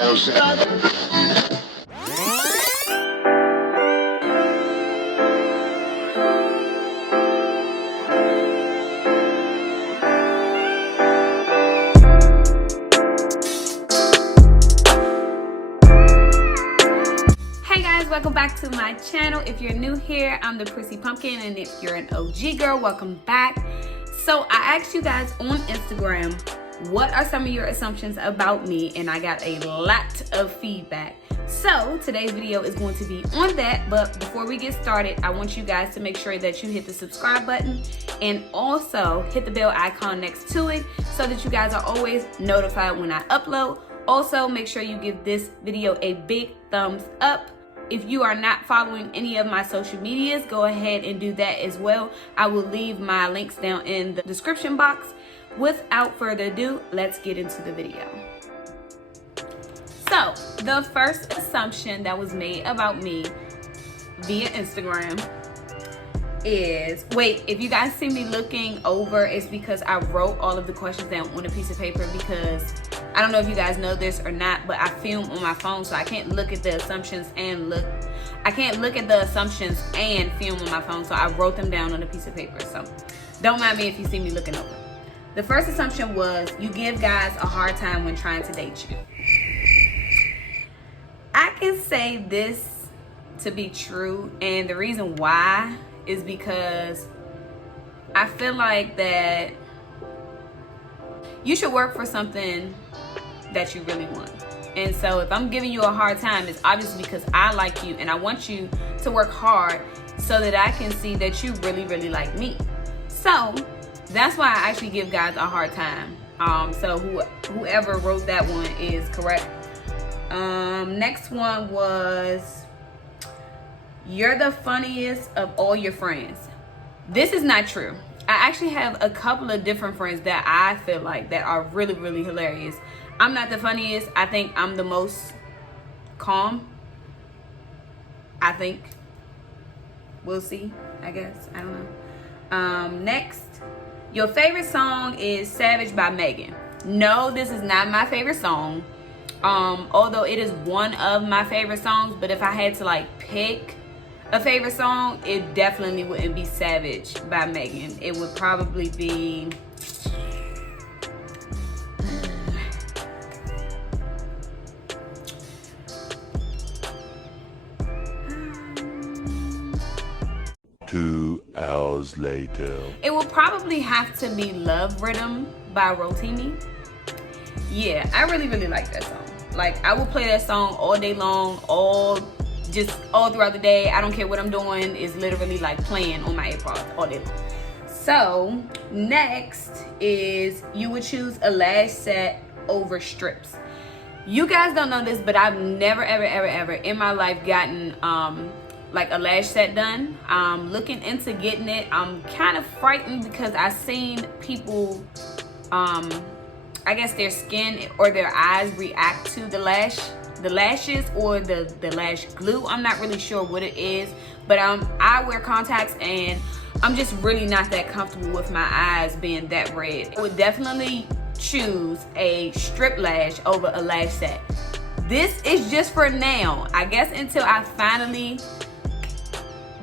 Welcome back to my channel. If you're new here, I'm the PrissyyPumpkin, and if you're an OG girl, welcome back. So I asked you guys on Instagram, what are some of your assumptions about me, and I got a lot of feedback. So today's video is going to be on that, but before we get started, I want you guys to make sure that you hit the subscribe button and also hit the bell icon next to it so that you guys are always notified when I upload. Also, make sure you give this video a big thumbs up. If you are not following any of my social medias, go ahead and do that as well. I will leave my links down in the description box. Without further ado, let's get into the video. So, the first assumption that was made about me via Instagram is, wait, if you guys see me looking over, it's because I wrote all of the questions down on a piece of paper, because I don't know if you guys know this or not, but I film on my phone, so I can't look at the assumptions and film on my phone, so I wrote them down on a piece of paper. So don't mind me if you see me looking over. The first assumption was you give guys a hard time when trying to date you. I can say this to be true, and the reason why is because I feel like that you should work for something that you really want. And so if I'm giving you a hard time, it's obviously because I like you and I want you to work hard so that I can see that you really, really like me. So that's why I actually give guys a hard time. So whoever wrote that one is correct. Next one was, you're the funniest of all your friends. This is not true. I actually have a couple of different friends that I feel like that are really, really hilarious. I'm not the funniest. I think I'm the most calm. I think. We'll see, I guess. I don't know. Next, your favorite song is Savage by Megan. No, this is not my favorite song. Although it is one of my favorite songs, but if I had to like pick a favorite song, it definitely wouldn't be Savage by Megan. It would probably be Two hours later. It will probably have to be Love Rhythm by Rotimi. Yeah, I really, really like that song. Like, I will play that song all day long, all throughout the day. I don't care what I'm doing. It's literally like playing on my AirPods all day long. So next is, you would choose a lash set over strips. You guys don't know this, but I've never ever in my life gotten like a lash set done. I'm looking into getting it. I'm kind of frightened because I've seen people, I guess their skin or their eyes react to the lashes or the lash glue. I'm not really sure what it is, but I wear contacts and I'm just really not that comfortable with my eyes being that red. I would definitely choose a strip lash over a lash set. This is just for now, I guess, until I finally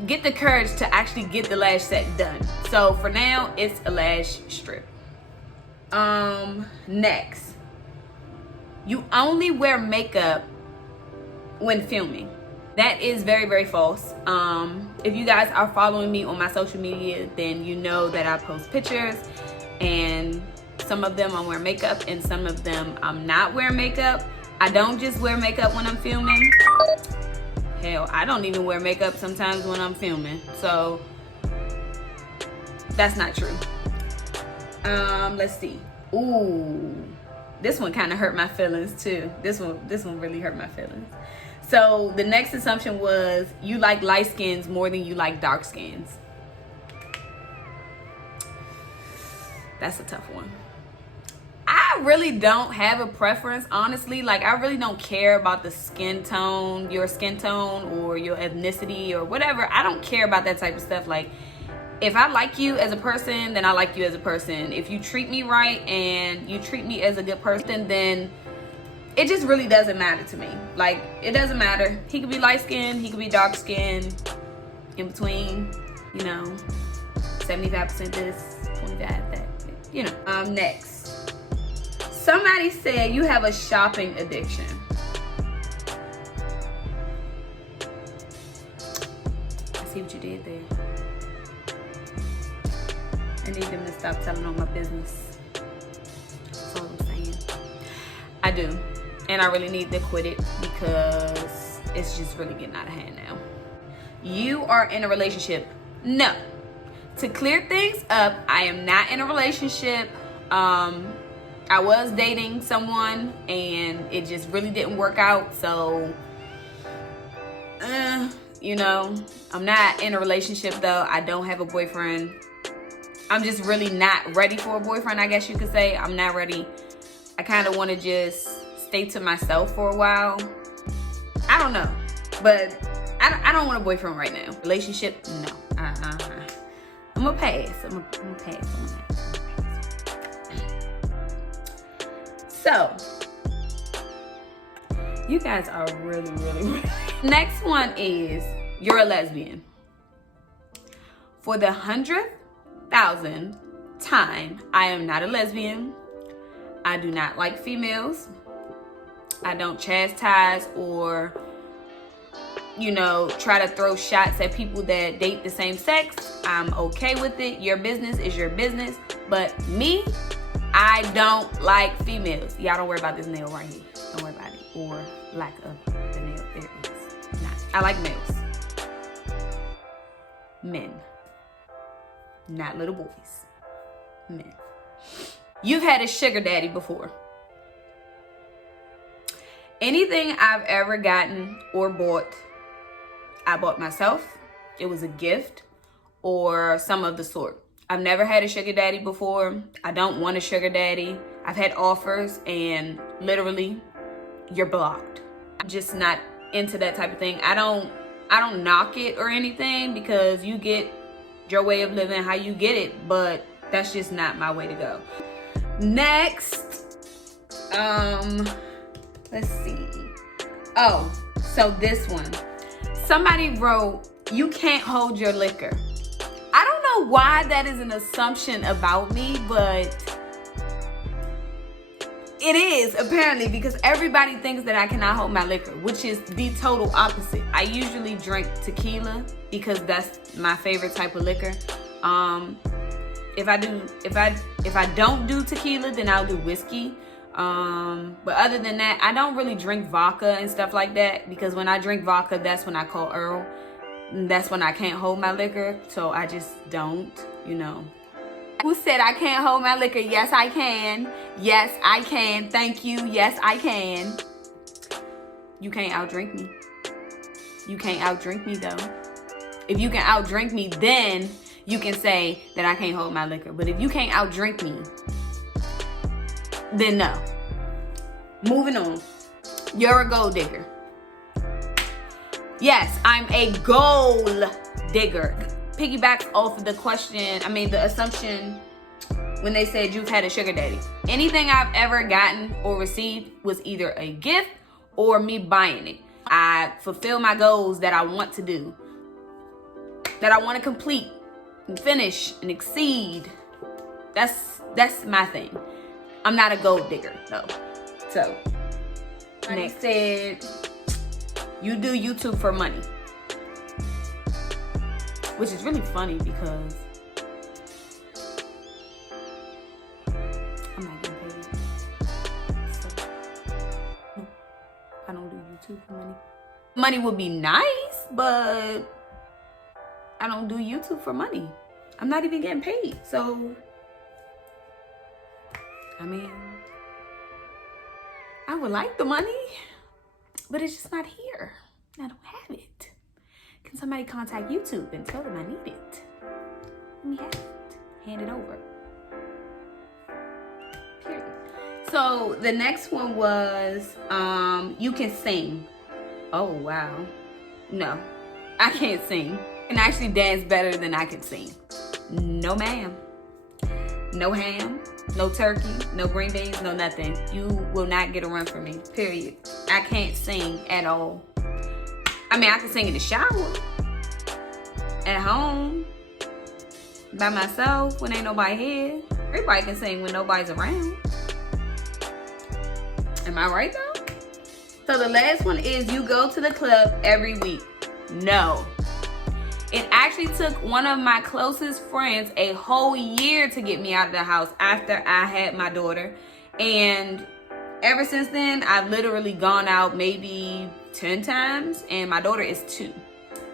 get the courage to actually get the lash set done. So for now, it's a lash strip. Next, you only wear makeup when filming. That is very, very false. If you guys are following me on my social media, then you know that I post pictures, and some of them I'm wearing makeup and some of them I'm not wearing makeup. I don't just wear makeup when I'm filming. Hell, I don't even wear makeup sometimes when I'm filming. So that's not true. Let's see. Ooh, this one kind of hurt my feelings too. This one really hurt my feelings. So the next assumption was, you like light skins more than you like dark skins. That's a tough one. I really don't have a preference, honestly. Like, I really don't care about the skin tone, your skin tone or your ethnicity or whatever. I don't care about that type of stuff. Like, if I like you as a person, then I like you as a person. If you treat me right and you treat me as a good person, then it just really doesn't matter to me. Like, it doesn't matter. He could be light skinned, he could be dark skinned, in between, you know, 75% this, 25% that, you know. Next. Somebody said you have a shopping addiction. I see what you did there. I need them to stop telling all my business. That's all I'm saying. I do. And I really need to quit it because it's just really getting out of hand now. You are in a relationship. No. To clear things up, I am not in a relationship. I was dating someone and it just really didn't work out. So, you know, I'm not in a relationship though. I don't have a boyfriend. I'm just really not ready for a boyfriend, I guess you could say. I'm not ready. I kind of want to just stay to myself for a while. I don't know. But I don't want a boyfriend right now. Relationship, no. I'm going to pass. I'm going to pass on that. So, you guys are really. Next one is, you're a lesbian. For the 100,000th time, I am not a lesbian. I do not like females. I don't chastise or, you know, try to throw shots at people that date the same sex. I'm okay with it. Your business is your business. But me, I don't like females. Y'all don't worry about this nail right here. Don't worry about it. Or lack of the nail. There it is. Not. I like males. Men. Not little boys. Men. You've had a sugar daddy before. Anything I've ever gotten or bought, I bought myself. It was a gift or some of the sort. I've never had a sugar daddy before. I don't want a sugar daddy. I've had offers and literally you're blocked. I'm just not into that type of thing. I don't knock it or anything because you get your way of living how you get it, but that's just not my way to go. Next, let's see. Oh, so this one. Somebody wrote, you can't hold your liquor. I don't know why that is an assumption about me, but it is apparently because everybody thinks that I cannot hold my liquor, which is the total opposite. I usually drink tequila because that's my favorite type of liquor. If I don't do tequila, then I'll do whiskey. But other than that, I don't really drink vodka and stuff like that because when I drink vodka, that's when I call Earl. And that's when I can't hold my liquor. So I just don't, you know. Who said I can't hold my liquor? Yes, I can. Yes, I can. Thank you. Yes, I can. You can't outdrink me. You can't outdrink me though. If you can outdrink me, then you can say that I can't hold my liquor. But if you can't outdrink me, then no. Moving on. You're a gold digger. Yes, I'm a gold digger. Piggybacks off of the question, the assumption when they said you've had a sugar daddy. Anything I've ever gotten or received was either a gift or me buying it. I fulfill my goals that I want to do, that I want to complete and finish and exceed. That's my thing. I'm not a gold digger though. So, next said, you do YouTube for money. Which is really funny because I'm not getting paid. So, no, I don't do YouTube for money. Money would be nice, but I don't do YouTube for money. I'm not even getting paid. So, I would like the money, but it's just not here. I don't have it. Can somebody contact YouTube and tell them I need it? Let me have it. Hand it over. Period. So the next one was, you can sing. Oh, wow. No, I can't sing. I can actually dance better than I can sing. No, ma'am. No ham. no turkey, no green beans, no nothing. You will not get a run from me, period. I can't sing at all. I mean, I can sing in the shower, at home, by myself when ain't nobody here. Everybody can sing when nobody's around. Am I right though? So the last one is you go to the club every week. No. It actually took one of my closest friends a whole year to get me out of the house after I had my daughter. And ever since then, I've literally gone out maybe 10 times, and my daughter is 2.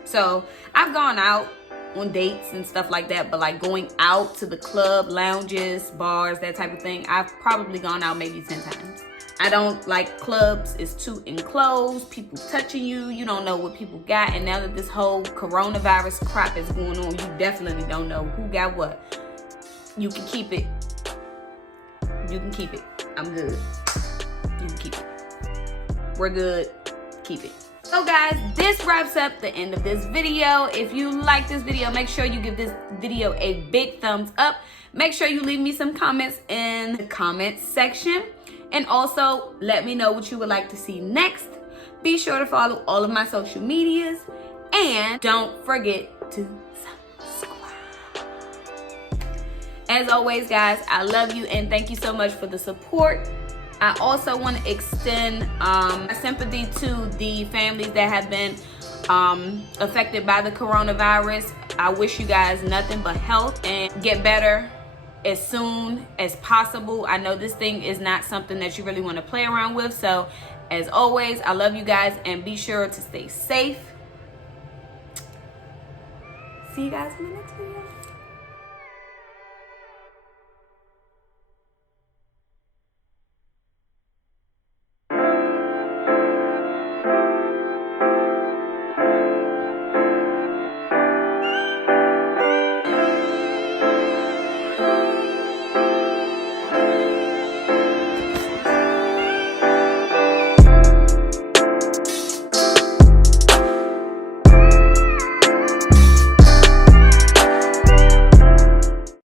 So I've gone out on dates and stuff like that, but like going out to the club, lounges, bars, that type of thing, I've probably gone out maybe 10 times. I don't like clubs. It's too enclosed, people touching you, you don't know what people got. And now that this whole coronavirus crap is going on, you definitely don't know who got what. You can keep it. You can keep it. I'm good. You can keep it. We're good. Keep it. So guys, this wraps up the end of this video. If you like this video, make sure you give this video a big thumbs up. Make sure you leave me some comments in the comments section. And also, let me know what you would like to see next. Be sure to follow all of my social medias. And don't forget to subscribe. As always, guys, I love you and thank you so much for the support. I also want to extend my sympathy to the families that have been affected by the coronavirus. I wish you guys nothing but health and get better as soon as possible. I know this thing is not something that you really want to play around with. So as always, I love you guys and be sure to stay safe. See you guys in the next video.